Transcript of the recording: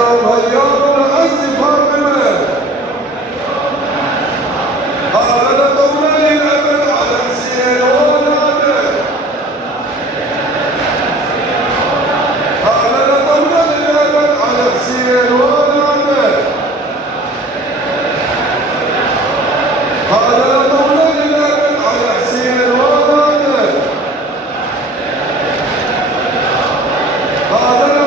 هيام العز فاطمة هذا دولة للأبد على حسين وولاده هذا دولة للأبد على حسين وولاده هذا دولة للأبد على حسين وولاده هذا